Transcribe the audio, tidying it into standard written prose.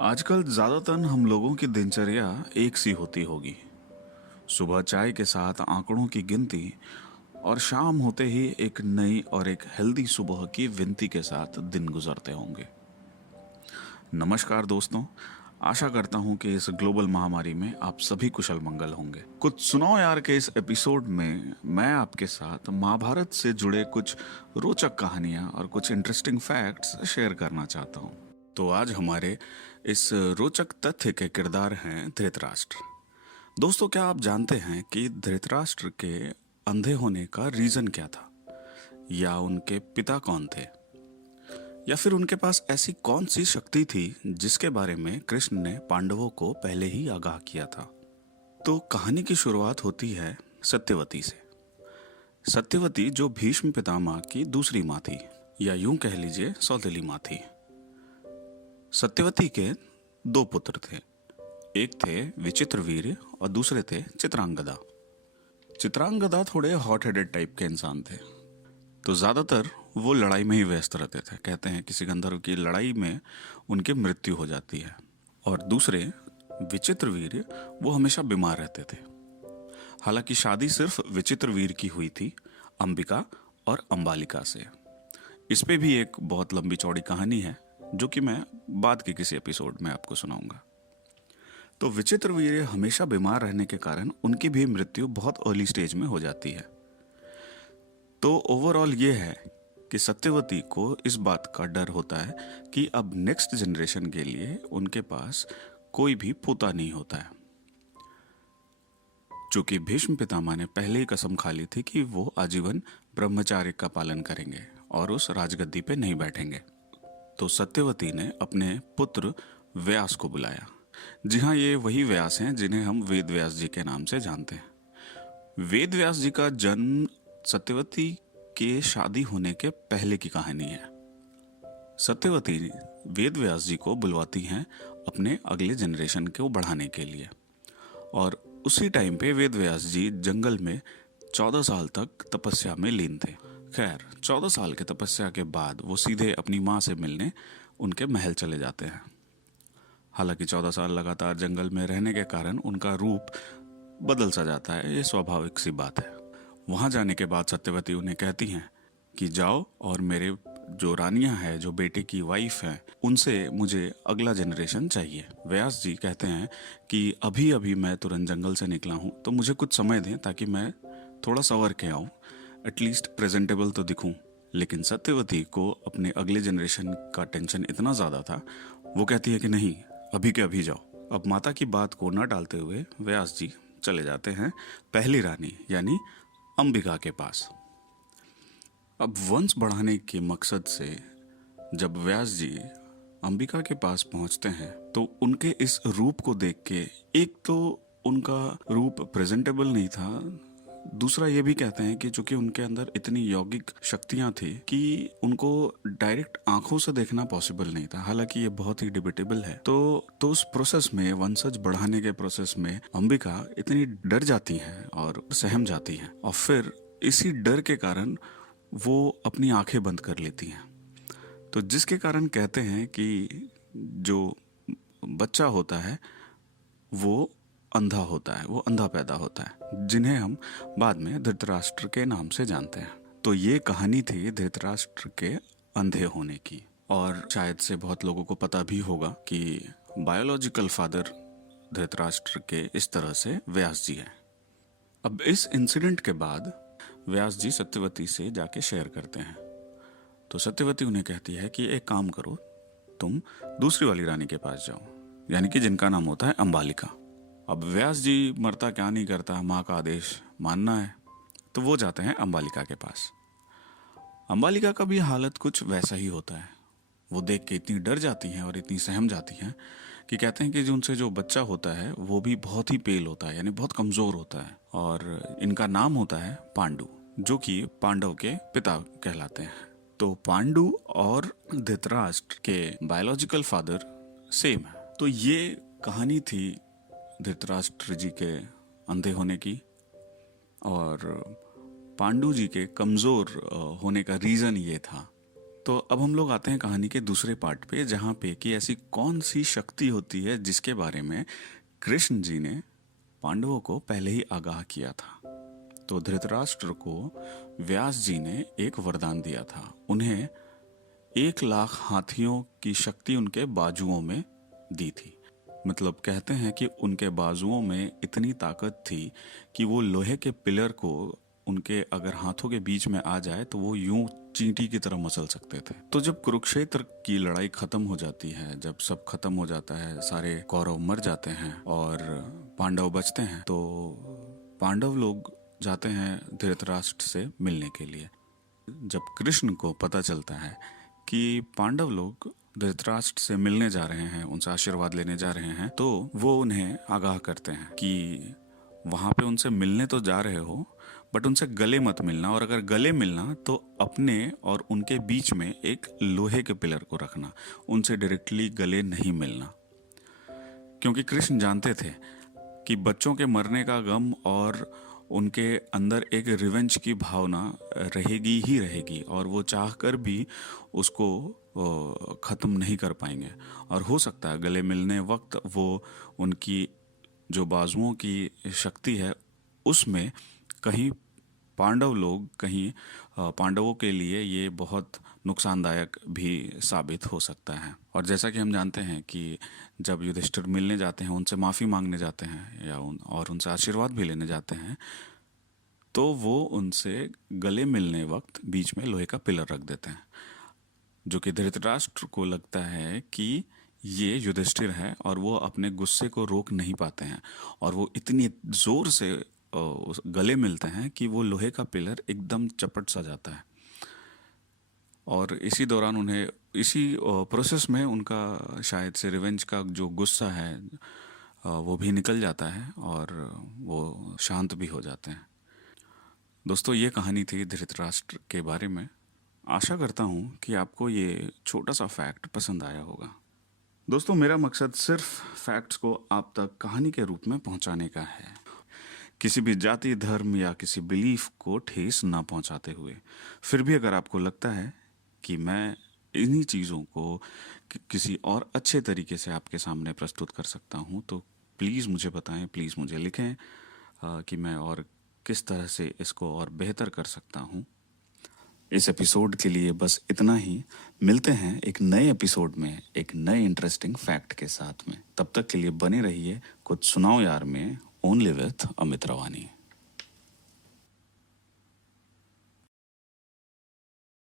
आजकल ज्यादातर हम लोगों की दिनचर्या एक सी होती होगी। सुबह चाय के साथ आंकड़ों की गिनती और शाम होते ही एक नई और एक हेल्दी सुबह की विनती के साथ दिन गुजरते होंगे। नमस्कार दोस्तों, आशा करता हूं कि इस ग्लोबल महामारी में आप सभी कुशल मंगल होंगे। कुछ सुनाओ यार के इस एपिसोड में मैं आपके साथ महाभारत से जुड़े कुछ रोचक कहानियां और कुछ इंटरेस्टिंग फैक्ट्स शेयर करना चाहता हूं। तो आज हमारे इस रोचक तथ्य के किरदार हैं धृतराष्ट्र। दोस्तों, क्या आप जानते हैं कि धृतराष्ट्र के अंधे होने का रीजन क्या था, या उनके पिता कौन थे, या फिर उनके पास ऐसी कौन सी शक्ति थी जिसके बारे में कृष्ण ने पांडवों को पहले ही आगाह किया था। तो कहानी की शुरुआत होती है सत्यवती से। सत्यवती जो भीष्म पितामह की दूसरी माँ थी, या यूं कह लीजिए सौतेली माँ थी। सत्यवती के दो पुत्र थे। एक थे विचित्रवीर्य और दूसरे थे चित्रांगदा। चित्रांगदा थोड़े हॉट हेडेड टाइप के इंसान थे, तो ज्यादातर वो लड़ाई में ही व्यस्त रहते थे। कहते हैं किसी गंधर्व की लड़ाई में उनकी मृत्यु हो जाती है। और दूसरे विचित्रवीर्य, वो हमेशा बीमार रहते थे। हालांकि शादी सिर्फ विचित्रवीर की हुई थी, अंबिका और अंबालिका से। इस पे भी एक बहुत लंबी चौड़ी कहानी है जो कि मैं बाद के किसी एपिसोड में आपको सुनाऊंगा। तो विचित्रवीर्य हमेशा बीमार रहने के कारण उनकी भी मृत्यु बहुत अर्ली स्टेज में हो जाती है। तो ओवरऑल ये है कि सत्यवती को इस बात का डर होता है कि अब नेक्स्ट जनरेशन के लिए उनके पास कोई भी पोता नहीं होता है। चूंकि भीष्म पितामह ने पहले ही कसम खा ली थी कि वो आजीवन ब्रह्मचार्य का पालन करेंगे और उस राजगद्दी पे नहीं बैठेंगे। तो सत्यवती ने अपने पुत्र व्यास को बुलाया। जी हाँ, ये वही व्यास हैं जिन्हें हम वेद व्यास जी के नाम से जानते हैं। वेद व्यास जी का जन्म सत्यवती के शादी होने के पहले की कहानी है। सत्यवती वेद व्यास जी को बुलवाती हैं अपने अगले जनरेशन को बढ़ाने के लिए। और उसी टाइम पे वेद व्यास जी जंगल में 14 साल तक तपस्या में लीन थे। खैर, 14 साल के तपस्या के बाद वो सीधे अपनी माँ से मिलने उनके महल चले जाते हैं। हालांकि 14 साल लगातार जंगल में रहने के कारण उनका रूप बदल सा जाता है, ये स्वाभाविक सी बात है। वहां जाने के बाद सत्यवती उन्हें कहती हैं कि जाओ और मेरे जो रानियां हैं, जो बेटे की वाइफ है, उनसे मुझे अगला जनरेशन चाहिए। व्यास जी कहते हैं कि अभी अभी मैं तुरंत जंगल से निकला हूं, तो मुझे कुछ समय दें ताकि मैं थोड़ा संवर के आऊं, एटलीस्ट प्रेजेंटेबल तो दिखूं। लेकिन सत्यवती को अपने अगले जनरेशन का टेंशन इतना ज्यादा था, वो कहती है कि नहीं, अभी के अभी जाओ। अब माता की बात को न टालते हुए व्यास जी चले जाते हैं पहली रानी यानी अंबिका के पास। अब वंश बढ़ाने के मकसद से जब व्यास जी अंबिका के पास पहुंचते हैं तो उनके इस रूप को देख के, एक तो उनका रूप प्रेजेंटेबल नहीं था, दूसरा ये भी कहते हैं कि चूंकि उनके अंदर इतनी यौगिक शक्तियां थी कि उनको डायरेक्ट आंखों से देखना पॉसिबल नहीं था। हालांकि ये बहुत ही डिबेटेबल है। तो उस प्रोसेस में, वंशज बढ़ाने के प्रोसेस में, अंबिका इतनी डर जाती हैं और सहम जाती हैं, और फिर इसी डर के कारण वो अपनी आंखें बंद कर लेती हैं। तो जिसके कारण कहते हैं कि जो बच्चा होता है वो अंधा होता है, वो अंधा पैदा होता है, जिन्हें हम बाद में धृतराष्ट्र के नाम से जानते हैं। तो ये कहानी थी धृतराष्ट्र के अंधे होने की। और शायद से बहुत लोगों को पता भी होगा कि बायोलॉजिकल फादर धृतराष्ट्र के इस तरह से व्यास जी हैं। अब इस इंसिडेंट के बाद व्यास जी सत्यवती से जाके शेयर करते हैं। तो सत्यवती उन्हें कहती है कि एक काम करो, तुम दूसरी वाली रानी के पास जाओ, यानी कि जिनका नाम होता है अंबालिका। अब व्यास जी मरता क्या नहीं करता, माँ का आदेश मानना है, तो वो जाते हैं अंबालिका के पास। अंबालिका का भी हालत कुछ वैसा ही होता है। वो देख के इतनी डर जाती हैं और इतनी सहम जाती हैं कि कहते हैं कि जो उनसे जो बच्चा होता है वो भी बहुत ही पेल होता है, यानी बहुत कमजोर होता है। और इनका नाम होता है पांडु, जो कि पांडव के पिता कहलाते हैं। तो पांडु और धृतराष्ट्र के बायोलॉजिकल फादर सेम है। तो ये कहानी थी धृतराष्ट्र जी के अंधे होने की, और पांडु जी के कमजोर होने का रीजन ये था। तो अब हम लोग आते हैं कहानी के दूसरे पार्ट पे, जहाँ पे कि ऐसी कौन सी शक्ति होती है जिसके बारे में कृष्ण जी ने पांडवों को पहले ही आगाह किया था। तो धृतराष्ट्र को व्यास जी ने एक वरदान दिया था। उन्हें 1,00,000 हाथियों की शक्ति उनके बाजुओं में दी थी। मतलब कहते हैं कि उनके बाजुओं में इतनी ताकत थी कि वो लोहे के पिलर को उनके अगर हाथों के बीच में आ जाए तो वो यूं चींटी की तरह मसल सकते थे। तो जब कुरुक्षेत्र की लड़ाई खत्म हो जाती है, जब सब खत्म हो जाता है, सारे कौरव मर जाते हैं और पांडव बचते हैं, तो पांडव लोग जाते हैं धृतराष्ट्र से मिलने के लिए। जब कृष्ण को पता चलता है कि पांडव लोग धृतराष्ट्र से मिलने जा रहे हैं, उनसे आशीर्वाद लेने जा रहे हैं, तो वो उन्हें आगाह करते हैं कि वहां पे उनसे मिलने तो जा रहे हो, बट उनसे गले मत मिलना, और अगर गले मिलना तो अपने और उनके बीच में एक लोहे के पिलर को रखना, उनसे डायरेक्टली गले नहीं मिलना। क्योंकि कृष्ण जानते थे कि बच्चों के मरने का गम और उनके अंदर एक रिवेंज की भावना रहेगी ही रहेगी, और वो चाहकर भी उसको ख़त्म नहीं कर पाएंगे। और हो सकता है गले मिलने वक्त वो उनकी जो बाजुओं की शक्ति है उसमें कहीं पांडव लोग कहीं पांडवों के लिए ये बहुत नुकसानदायक भी साबित हो सकता है। और जैसा कि हम जानते हैं कि जब युधिष्ठिर मिलने जाते हैं, उनसे माफ़ी मांगने जाते हैं या और उनसे आशीर्वाद भी लेने जाते हैं, तो वो उनसे गले मिलने वक्त बीच में लोहे का पिलर रख देते हैं, जो कि धृतराष्ट्र को लगता है कि ये युधिष्ठिर है और वो अपने गुस्से को रोक नहीं पाते हैं, और वो इतनी जोर से गले मिलते हैं कि वो लोहे का पिलर एकदम चपट सा जाता है। और इसी दौरान उन्हें इसी प्रोसेस में उनका शायद से रिवेंज का जो गुस्सा है वो भी निकल जाता है और वो शांत भी हो जाते हैं। दोस्तों, ये कहानी थी धृतराष्ट्र के बारे में। आशा करता हूँ कि आपको ये छोटा सा फैक्ट पसंद आया होगा। दोस्तों, मेरा मकसद सिर्फ फैक्ट्स को आप तक कहानी के रूप में पहुंचाने का है, किसी भी जाति, धर्म या किसी बिलीफ को ठेस ना पहुंचाते हुए। फिर भी अगर आपको लगता है कि मैं इन्हीं चीज़ों को किसी और अच्छे तरीके से आपके सामने प्रस्तुत कर सकता हूं, तो प्लीज़ मुझे बताएं, प्लीज़ मुझे लिखें कि मैं और किस तरह से इसको और बेहतर कर सकता हूं। इस एपिसोड के लिए बस इतना ही। मिलते हैं एक नए एपिसोड में एक नए इंटरेस्टिंग फैक्ट के साथ में। तब तक के लिए बने रहिए कुछ सुनाओ यार में, ओनली विथ अमित रवानी।